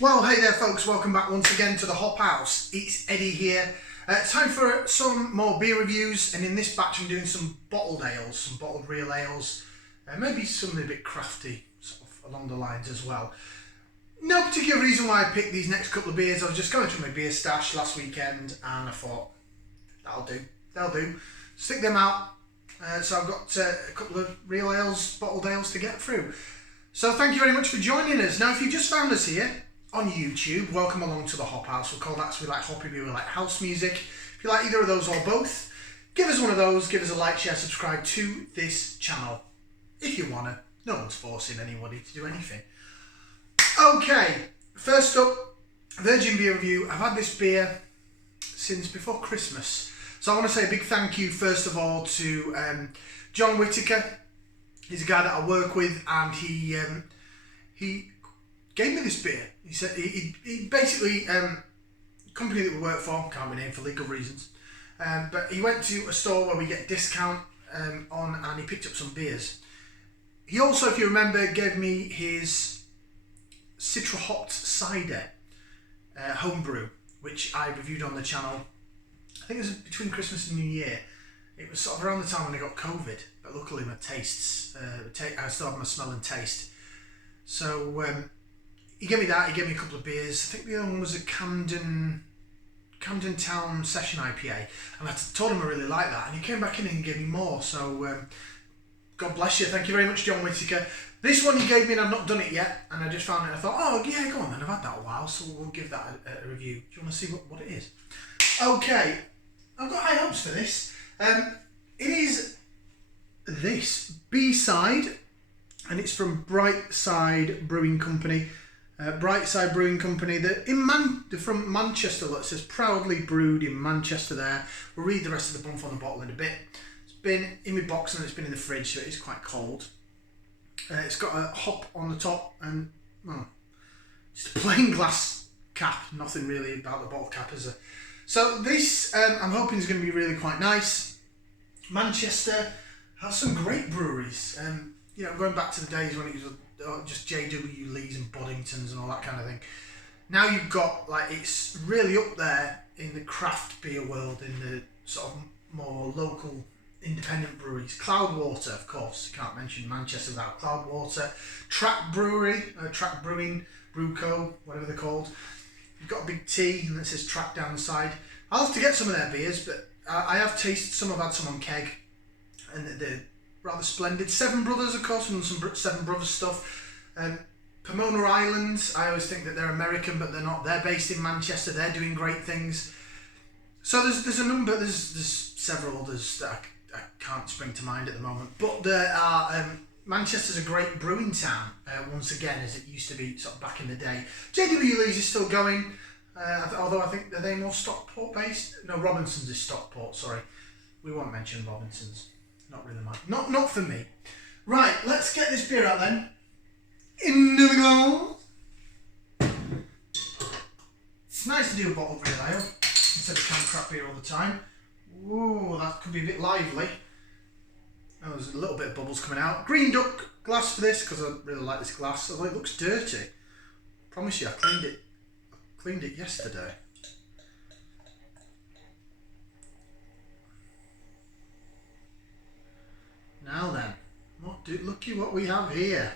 Well, hey there folks, welcome back once again to the Hop House. It's Eddie here. Time for some more beer reviews, and in this batch I'm doing some bottled ales, some bottled real ales, maybe something a bit crafty, sort of along the lines as well. No particular reason why I picked these next couple of beers. I was just going through my beer stash last weekend and I thought, they'll do. Stick them out. So I've got a couple of real ales, bottled ales to get through. So thank you very much for joining us. Now if you just found us here on YouTube, welcome along to the Hop House. We'll call that, so we like hoppy beer, we like house music. If you like either of those or both, give us one of those, give us a like, share, subscribe to this channel. If you wanna, no one's forcing anybody to do anything. Okay, first up, Virgin Beer Review. I've had this beer since before Christmas. So I want to say a big thank you first of all to Jon Whittaker. He's a guy that I work with, and he gave me this beer. He said he basically company that we work for, can't be named for legal reasons, but he went to a store where we get discount on, and he picked up some beers. He also, if you remember, gave me his Citra hopped cider homebrew, which I reviewed on the channel. I think it was between Christmas and New Year. It was sort of around the time when I got COVID, but luckily my tastes, I still have my smell and taste. So he gave me that, he gave me a couple of beers. I think the other one was a Camden Town Session IPA, and I told him I really liked that, and he came back in and he gave me more. So God bless you, thank you very much, Jon Whittaker. This one he gave me and I've not done it yet, and I just found it and I thought, oh yeah, go on then, I've had that a while, so we'll give that a review. Do you want to see what it is? Okay, I've got high hopes for this. It is this B-side, and it's from Brightside Brewing Company. Brightside Brewing Company, they're from Manchester. Look, it says proudly brewed in Manchester there. We'll read the rest of the bump on the bottle in a bit. It's been in my box and it's been in the fridge, so it is quite cold. It's got a hop on the top and, well, just a plain glass cap. Nothing really about the bottle cap, is there? So this, I'm hoping is going to be really quite nice. Manchester has some great breweries. You know, going back to the days when it was just J.W. Lee's and Boddingtons and all that kind of thing. Now you've got, like, it's really up there in the craft beer world, in the sort of more local independent breweries. Cloudwater, of course, you can't mention Manchester without Cloudwater. Track Brewery, Track Brewing, Brewco, whatever they're called. You've got a big T and it says Track down the side. I'll have to get some of their beers, but I have tasted some. I've had some on keg, and they're rather splendid. Seven Brothers, of course, and some Seven Brothers stuff. Pomona Island, I always think that they're American, but they're not. They're based in Manchester. They're doing great things. So there's a number. There's several others that I can't spring to mind at the moment. But there are. Manchester's a great brewing town, once again, as it used to be sort of back in the day. J.W. Lee's is still going, although I think they're more Stockport based. No, Robinson's is Stockport, sorry. We won't mention Robinson's. Not really mine. Not for me. Right, let's get this beer out then. Into the glass. It's nice to do a bottled real ale instead of canned crap beer all the time. Ooh, that could be a bit lively. Oh, there's a little bit of bubbles coming out. Green duck glass for this, because I really like this glass, although it looks dirty. Promise you, I cleaned it yesterday. Now then, looky what we have here.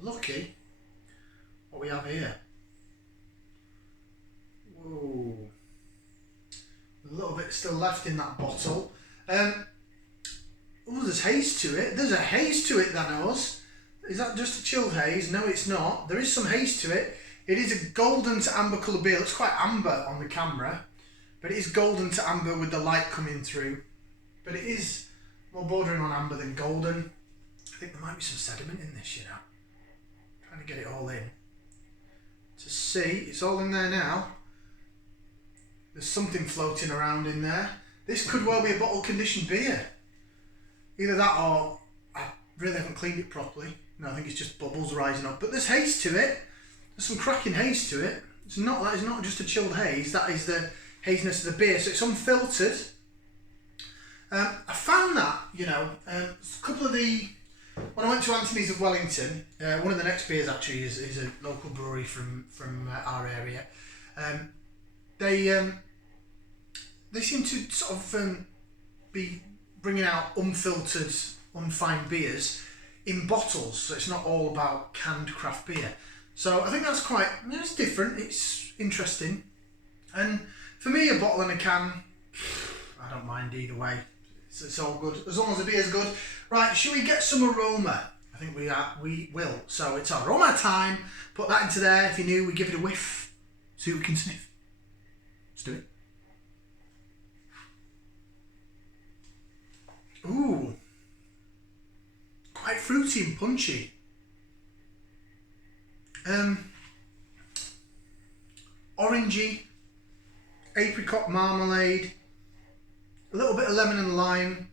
Lucky what we have here. Whoa. A little bit still left in that bottle. Oh, there's haze to it. There's a haze to it, Thanos. Is that just a chilled haze? No, it's not. There is some haze to it. It is a golden to amber colour beer. It looks quite amber on the camera, but it is golden to amber with the light coming through. But it is more bordering on amber than golden. I think there might be some sediment in this, you know. Trying to get it all in. To see, it's all in there now. There's something floating around in there. This could well be a bottle conditioned beer. Either that or I really haven't cleaned it properly. No, I think it's just bubbles rising up. But there's haze to it. There's some cracking haze to it. That is not just a chilled haze. That is the haziness of the beer. So it's unfiltered. I found that, you know, a couple of the when I went to Anthony's of Wellington, one of the next beers actually is a local brewery from our area. They seem to sort of be bringing out unfiltered, unfined beers in bottles, so it's not all about canned craft beer. So I think that's quite, it's different, it's interesting. And for me, a bottle and a can, I don't mind either way. It's all good, as long as the beer's good. Right, should we get some Aroma? I think we will. So it's Aroma time. Put that into there. If you're new, we give it a whiff. See what we can sniff. Let's do it. Ooh. Quite fruity and punchy. Orangey. Apricot marmalade. A little bit of lemon and lime.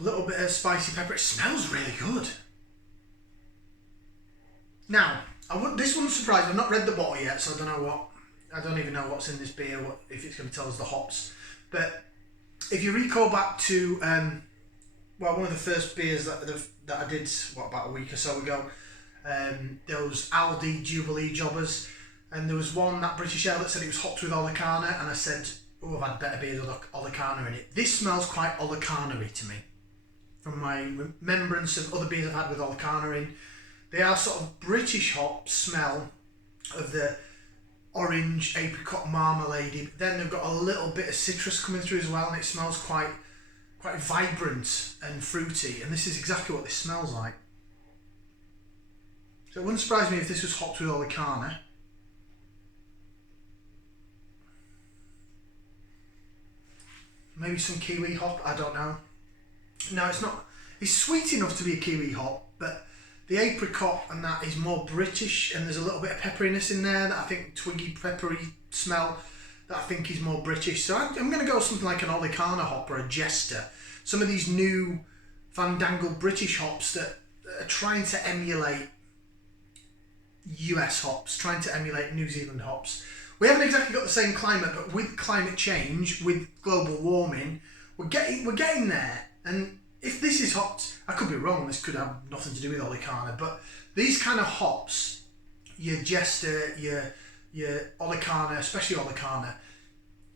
A little bit of spicy pepper. It smells really good. Now, this wouldn't surprise me. I've not read the bottle yet, so I don't even know what's in this beer, if it's going to tell us the hops. But if you recall back to, one of the first beers that I did, about a week or so ago, those Aldi Jubilee jobbers, and there was one, that British ale, that said it was hopped with Olicana, and I said, oh, I've had better beers with Olicana in it. This smells quite Olicana-y to me. From my remembrance of other beers I've had with Olicana in, they are sort of British hop smell of the orange apricot marmalade, but then they've got a little bit of citrus coming through as well, and it smells quite vibrant and fruity, and this is exactly what this smells like. So it wouldn't surprise me if this was hopped with Olicana. Maybe some kiwi hop, I don't know. No, it's not. It's sweet enough to be a kiwi hop, but the apricot and that is more British, and there's a little bit of pepperiness in there that I think, twiggy, peppery smell that I think is more British. So I'm going to go with something like an Olicana hop or a Jester. Some of these new fandangled British hops that are trying to emulate US hops, trying to emulate New Zealand hops. We haven't exactly got the same climate, but with climate change, with global warming, we're getting there. And if this is hopped, I could be wrong, this could have nothing to do with Olicana, but these kind of hops, your Jester, your Olicana, especially Olicana,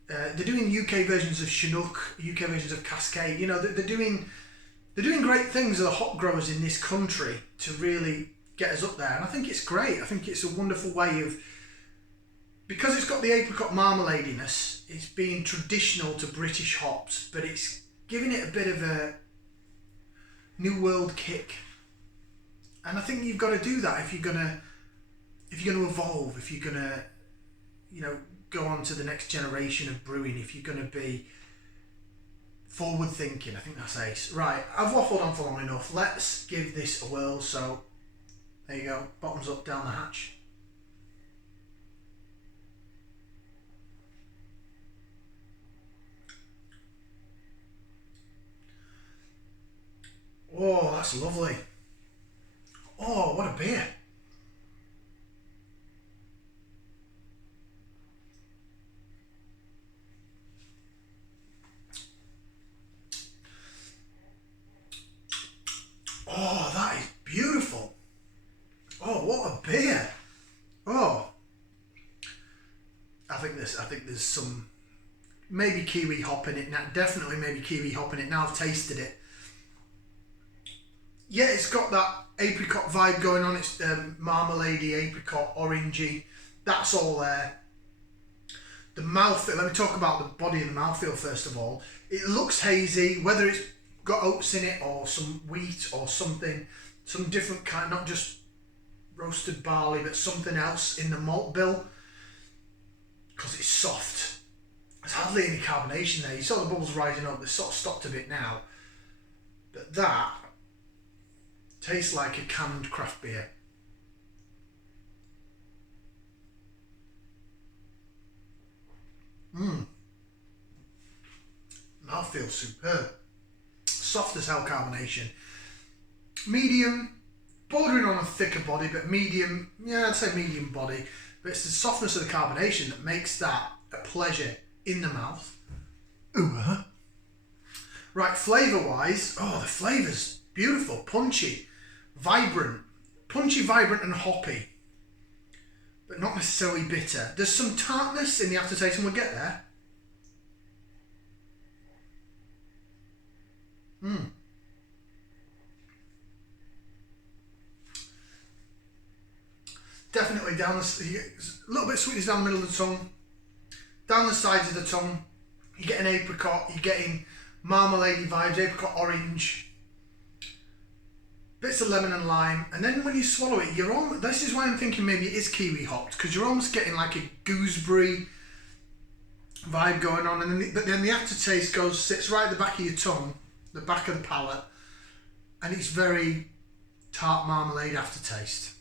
they're doing UK versions of Chinook, UK versions of Cascade. You know, they're doing great things as the hop growers in this country to really get us up there, and I think it's great. I think it's a wonderful way of, because it's got the apricot marmaladiness, it's being traditional to British hops, but it's giving it a bit of a new world kick. And I think you've got to do that if you're gonna evolve, if you're gonna, go on to the next generation of brewing, if you're gonna be forward thinking. I think that's ace. Right, I've waffled on for long enough. Let's give this a whirl. So there you go, bottoms up down the hatch. Oh, that's lovely. Oh, what a beer. Oh, that is beautiful. Oh, what a beer. Oh. I think there's some maybe kiwi hop in it now. Definitely maybe kiwi hop in it. Now I've tasted it. Yeah, it's got that apricot vibe going on. It's marmalade-y, apricot, orangey. That's all there. The mouthfeel, let me talk about the body of the mouthfeel first of all. It looks hazy, whether it's got oats in it or some wheat or something, some different kind, not just roasted barley, but something else in the malt bill, because it's soft. There's hardly any carbonation there. You saw the bubbles rising up, they've sort of stopped a bit now. But that tastes like a canned craft beer. Mouthfeel superb. Soft as hell carbonation. Medium, bordering on a thicker body, but medium, yeah, I'd say medium body. But it's the softness of the carbonation that makes that a pleasure in the mouth. Right, flavour-wise, oh, the flavour's beautiful, punchy, vibrant, and hoppy, but not necessarily bitter. There's some tartness in the aftertaste, and we'll get there. Definitely down the, a little bit of sweetness down the middle of the tongue, down the sides of the tongue. You get an apricot, you're getting marmalade vibes, apricot orange, bits of lemon and lime, and then when you swallow it, you're almost, this is why I'm thinking maybe it is kiwi hopped, because you're almost getting like a gooseberry vibe going on, and then but then the aftertaste sits right at the back of your tongue, the back of the palate, and it's very tart marmalade aftertaste.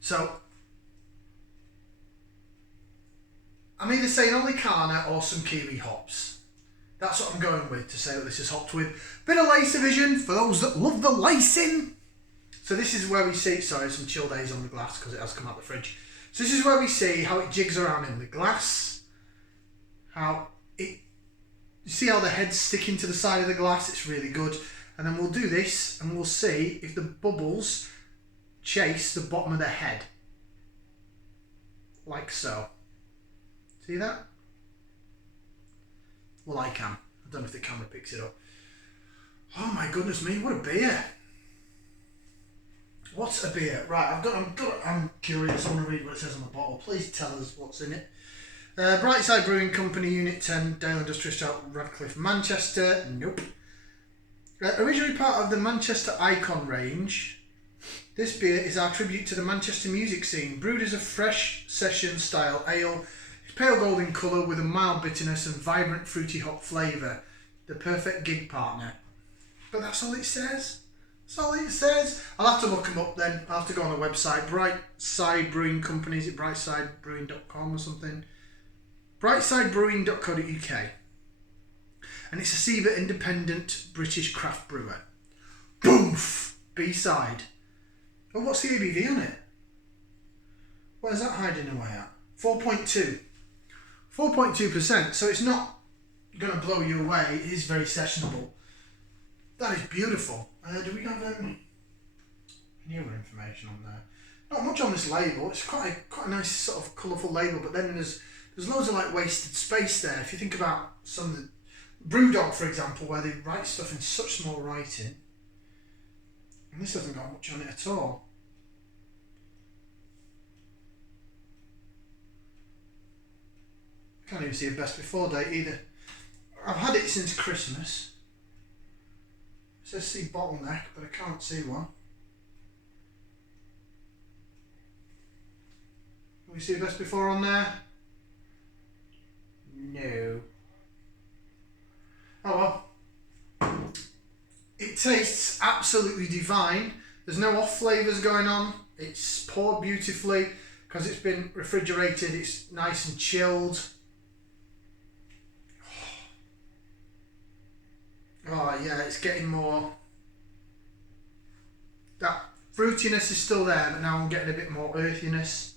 So I'm either saying only Carna or some kiwi hops. That's what I'm going with to say that this is hopped with. Bit of lace division for those that love the lacing. So this is where we see, sorry, some chilled haze on the glass because it has come out the fridge. So this is where we see how it jigs around in the glass. You see how the head's sticking to the side of the glass? It's really good. And then we'll do this and we'll see if the bubbles chase the bottom of the head. Like so. See that? Well, I can. I don't know if the camera picks it up. Oh my goodness me, what a beer. What's a beer? Right, I'm curious. I want to read what it says on the bottle. Please tell us what's in it. Brightside Brewing Company, Unit 10, Dale Industrial Estate, Radcliffe, Manchester. Nope. Originally part of the Manchester Icon range, this beer is our tribute to the Manchester music scene. Brewed as a fresh session style ale, it's pale gold in colour with a mild bitterness and vibrant fruity hop flavour. The perfect gig partner. But that's all it says. That's all it says. I'll have to look them up then. I'll have to go on the website. Brightside Brewing Company. Is it brightsidebrewing.com or something? Brightsidebrewing.co.uk. And it's a Seaver independent British craft brewer. Boof! B-side. Oh, what's the ABV on it? Where's that hiding away at? 4.2. 4.2%. So it's not going to blow you away. It is very sessionable. That is beautiful. Do we have any other information on there? Not much on this label. It's quite a nice sort of colourful label, but then there's loads of like wasted space there. If you think about some of the Brewdog, for example, where they write stuff in such small writing, and this hasn't got much on it at all. Can't even see a best before date either. I've had it since Christmas. It says see bottleneck, but I can't see one. Can we see a best before on there? No. Oh well. It tastes absolutely divine. There's no off flavours going on. It's poured beautifully because it's been refrigerated. It's nice and chilled. Oh yeah, it's getting more. That fruitiness is still there, but now I'm getting a bit more earthiness.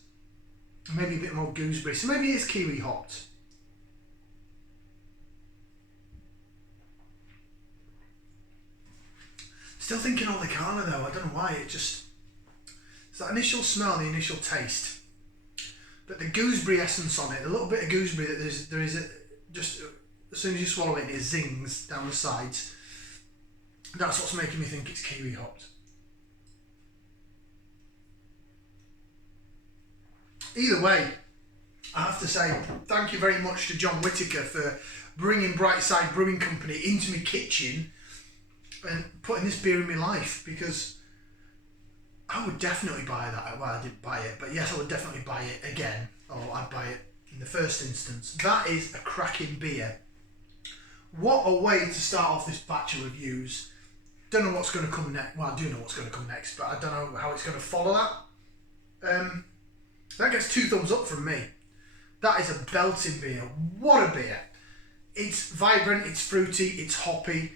Maybe a bit more gooseberry. So maybe it's kiwi hopped. Still thinking all the Carna though. I don't know why. It's that initial smell, the initial taste, but the gooseberry essence on it, a little bit of gooseberry that there is just as soon as you swallow it, it zings down the sides. That's what's making me think it's kiwi hopped. Either way, I have to say thank you very much to Jon Whittaker for bringing Brightside Brewing Company into my kitchen and putting this beer in my life, because I would definitely buy that. Well, I didn't buy it, but yes, I would definitely buy it again, or I'd buy it in the first instance. That is a cracking beer. What a way to start off this batch of reviews. Don't know what's going to come next. Well, I do know what's going to come next, but I don't know how it's going to follow that. That gets 2 thumbs up from me. That is a belting beer. What a beer. It's vibrant, it's fruity, it's hoppy.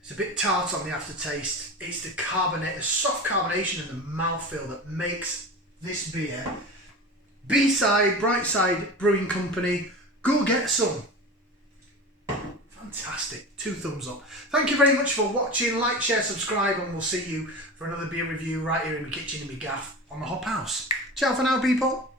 It's a bit tart on the aftertaste. It's the carbonate, the soft carbonation and the mouthfeel that makes this beer. B-side, Brightside Brewing Company. Go get some. fantastic. 2 thumbs up. Thank you very much for watching. Like, share, subscribe, and we'll see you for another beer review right here in my kitchen in my gaff on the Hop House. Ciao for now, people.